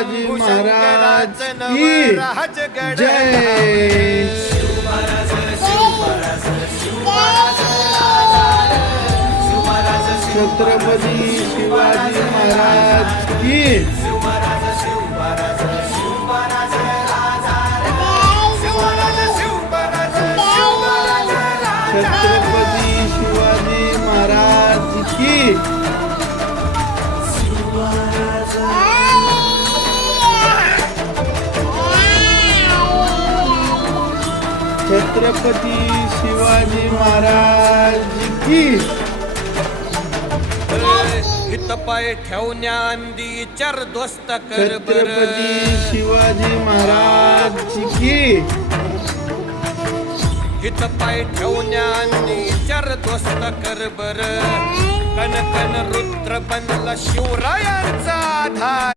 शिवाजी महाराज की जय. छत्रपती शिवाजी महाराज की छत्रपती शिवाजी महाराज की छत्रपती शिवाजी महाराज की हित पाय ठेवण्याआधी चार दोस्त कर बर. छत्रपती शिवाजी महाराज की हित पाय ठेवण्याआधी चार दोस्त कर बर. कण कण रुद्र बनला शिवरायांचा आधार.